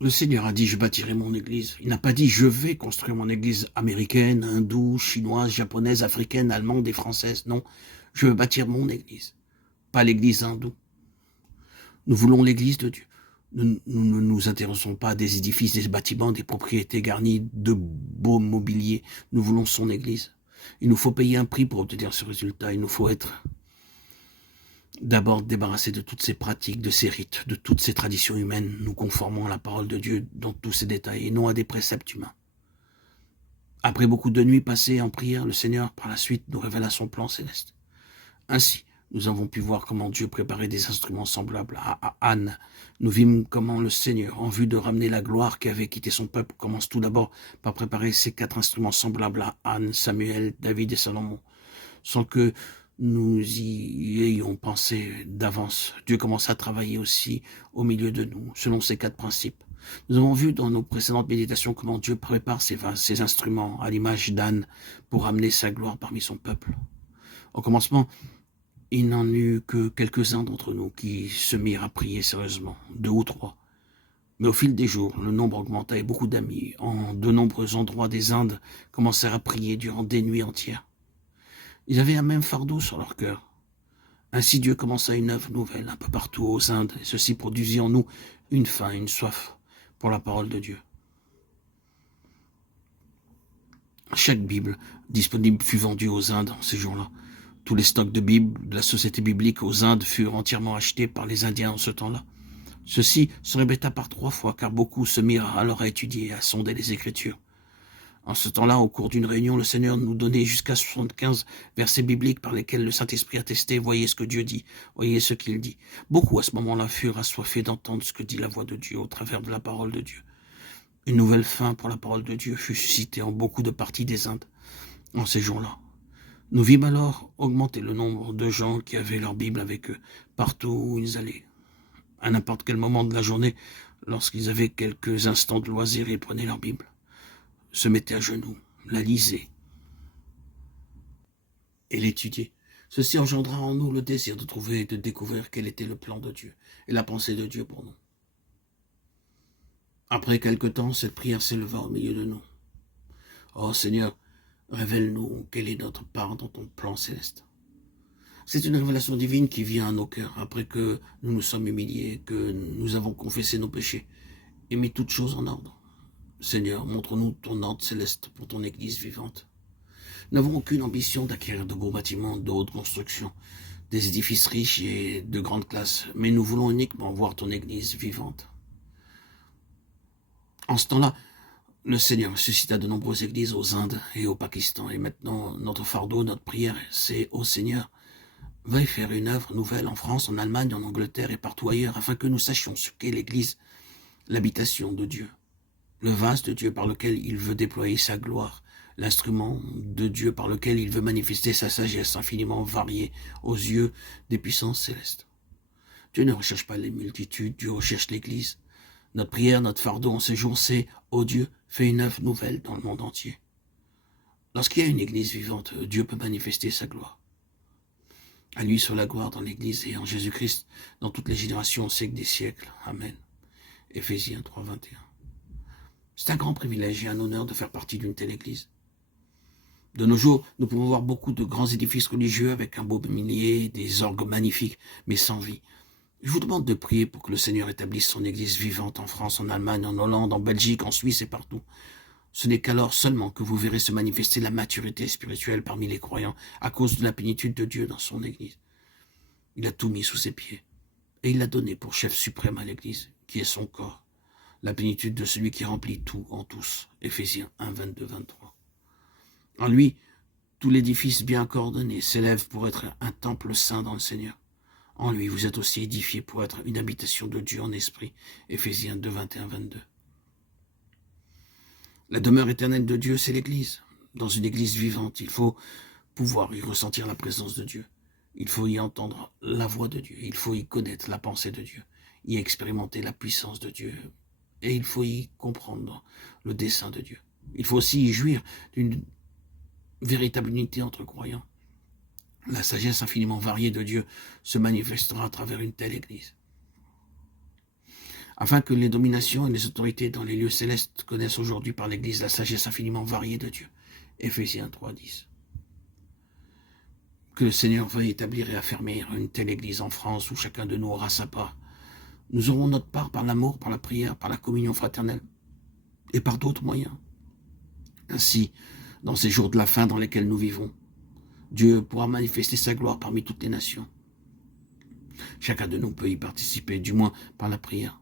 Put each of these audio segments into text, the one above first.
Le Seigneur a dit, je bâtirai mon église. Il n'a pas dit, je vais construire mon église américaine, hindoue, chinoise, japonaise, africaine, allemande et française. Non, je veux bâtir mon église, pas l'église hindoue. Nous voulons l'église de Dieu. Nous ne nous intéressons pas à des édifices, des bâtiments, des propriétés garnies de beaux mobiliers. Nous voulons son église. Il nous faut payer un prix pour obtenir ce résultat. Il nous faut être d'abord débarrassé de toutes ces pratiques, de ces rites, de toutes ces traditions humaines, nous conformons à la parole de Dieu dans tous ses détails et non à des préceptes humains. Après beaucoup de nuits passées en prière, le Seigneur, par la suite, nous révéla son plan céleste. Ainsi, nous avons pu voir comment Dieu préparait des instruments semblables à Anne. Nous vîmes comment le Seigneur, en vue de ramener la gloire qui avait quitté son peuple, commence tout d'abord par préparer ces 4 instruments semblables à Anne, Samuel, David et Salomon, sans que nous y ayons pensé d'avance. Dieu commence à travailler aussi au milieu de nous, selon ces 4 principes. Nous avons vu dans nos précédentes méditations comment Dieu prépare ses instruments à l'image d'Anne pour amener sa gloire parmi son peuple. Au commencement, il n'en eut que quelques-uns d'entre nous qui se mirent à prier sérieusement, 2 ou 3. Mais au fil des jours, le nombre augmenta et beaucoup d'amis, en de nombreux endroits des Indes, commencèrent à prier durant des nuits entières. Ils avaient un même fardeau sur leur cœur. Ainsi Dieu commença une œuvre nouvelle un peu partout aux Indes, et ceci produisit en nous une faim, une soif pour la parole de Dieu. Chaque Bible disponible fut vendue aux Indes en ces jours-là. Tous les stocks de Bibles de la Société biblique aux Indes furent entièrement achetés par les Indiens en ce temps-là. Ceci se répéta par 3 fois, car beaucoup se mirent alors à étudier et à sonder les Écritures. En ce temps-là, au cours d'une réunion, le Seigneur nous donnait jusqu'à 75 versets bibliques par lesquels le Saint-Esprit attestait « Voyez ce que Dieu dit, voyez ce qu'il dit ». Beaucoup à ce moment-là furent assoiffés d'entendre ce que dit la voix de Dieu au travers de la parole de Dieu. Une nouvelle faim pour la parole de Dieu fut suscitée en beaucoup de parties des Indes en ces jours-là. Nous vîmes alors augmenter le nombre de gens qui avaient leur Bible avec eux, partout où ils allaient. À n'importe quel moment de la journée, lorsqu'ils avaient quelques instants de loisir, ils prenaient leur Bible, se mettaient à genoux, la lisaient et l'étudiaient. Ceci engendra en nous le désir de trouver et de découvrir quel était le plan de Dieu et la pensée de Dieu pour nous. Après quelque temps, cette prière s'éleva au milieu de nous. Oh Seigneur, révèle-nous quelle est notre part dans ton plan céleste. C'est une révélation divine qui vient à nos cœurs après que nous nous sommes humiliés, que nous avons confessé nos péchés et mis toutes choses en ordre. Seigneur, montre-nous ton ordre céleste pour ton Église vivante. Nous n'avons aucune ambition d'acquérir de gros bâtiments de haute construction, des édifices riches et de grande classe, mais nous voulons uniquement voir ton Église vivante. En ce temps-là, le Seigneur suscita de nombreuses églises aux Indes et au Pakistan, et maintenant notre fardeau, notre prière, c'est ô Seigneur, veuille faire une œuvre nouvelle en France, en Allemagne, en Angleterre et partout ailleurs, afin que nous sachions ce qu'est l'Église, l'habitation de Dieu, le vase de Dieu par lequel il veut déployer sa gloire, l'instrument de Dieu par lequel il veut manifester sa sagesse infiniment variée aux yeux des puissances célestes. Dieu ne recherche pas les multitudes, Dieu recherche l'Église. Notre prière, notre fardeau en ces jours, c'est « Ô Dieu, fais une œuvre nouvelle dans le monde entier ». Lorsqu'il y a une Église vivante, Dieu peut manifester sa gloire. À lui soit la gloire dans l'Église et en Jésus-Christ, dans toutes les générations, au siècle des siècles. Amen. Éphésiens 3, 21. C'est un grand privilège et un honneur de faire partie d'une telle Église. De nos jours, nous pouvons voir beaucoup de grands édifices religieux avec un beau mobilier, des orgues magnifiques, mais sans vie. Je vous demande de prier pour que le Seigneur établisse son Église vivante en France, en Allemagne, en Hollande, en Belgique, en Suisse et partout. Ce n'est qu'alors seulement que vous verrez se manifester la maturité spirituelle parmi les croyants à cause de la plénitude de Dieu dans son Église. Il a tout mis sous ses pieds et il l'a donné pour chef suprême à l'Église, qui est son corps, la plénitude de celui qui remplit tout en tous. Éphésiens 1, 22, 23. En lui, tout l'édifice bien coordonné s'élève pour être un temple saint dans le Seigneur. En lui, vous êtes aussi édifiés pour être une habitation de Dieu en esprit. Éphésiens 2, 21, 22. La demeure éternelle de Dieu, c'est l'Église. Dans une Église vivante, il faut pouvoir y ressentir la présence de Dieu. Il faut y entendre la voix de Dieu. Il faut y connaître la pensée de Dieu. Y expérimenter la puissance de Dieu. Et il faut y comprendre le dessein de Dieu. Il faut aussi y jouir d'une véritable unité entre croyants. La sagesse infiniment variée de Dieu se manifestera à travers une telle Église. afin que les dominations et les autorités dans les lieux célestes connaissent aujourd'hui par l'Église la sagesse infiniment variée de Dieu. Éphésiens 3:10. Que le Seigneur veuille établir et affermir une telle Église en France où chacun de nous aura sa part. Nous aurons notre part par l'amour, par la prière, par la communion fraternelle et par d'autres moyens. Ainsi, dans ces jours de la fin dans lesquels nous vivons, Dieu pourra manifester sa gloire parmi toutes les nations. Chacun de nous peut y participer, du moins par la prière.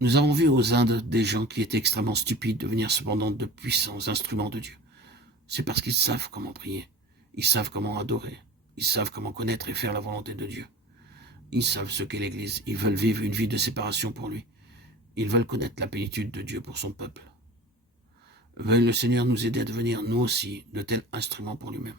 Nous avons vu aux Indes des gens qui étaient extrêmement stupides devenir cependant de puissants instruments de Dieu. C'est parce qu'ils savent comment prier, ils savent comment adorer, ils savent comment connaître et faire la volonté de Dieu. Ils savent ce qu'est l'Église, ils veulent vivre une vie de séparation pour lui. Ils veulent connaître la plénitude de Dieu pour son peuple. Veuille le Seigneur nous aider à devenir, nous aussi, de tels instruments pour lui-même.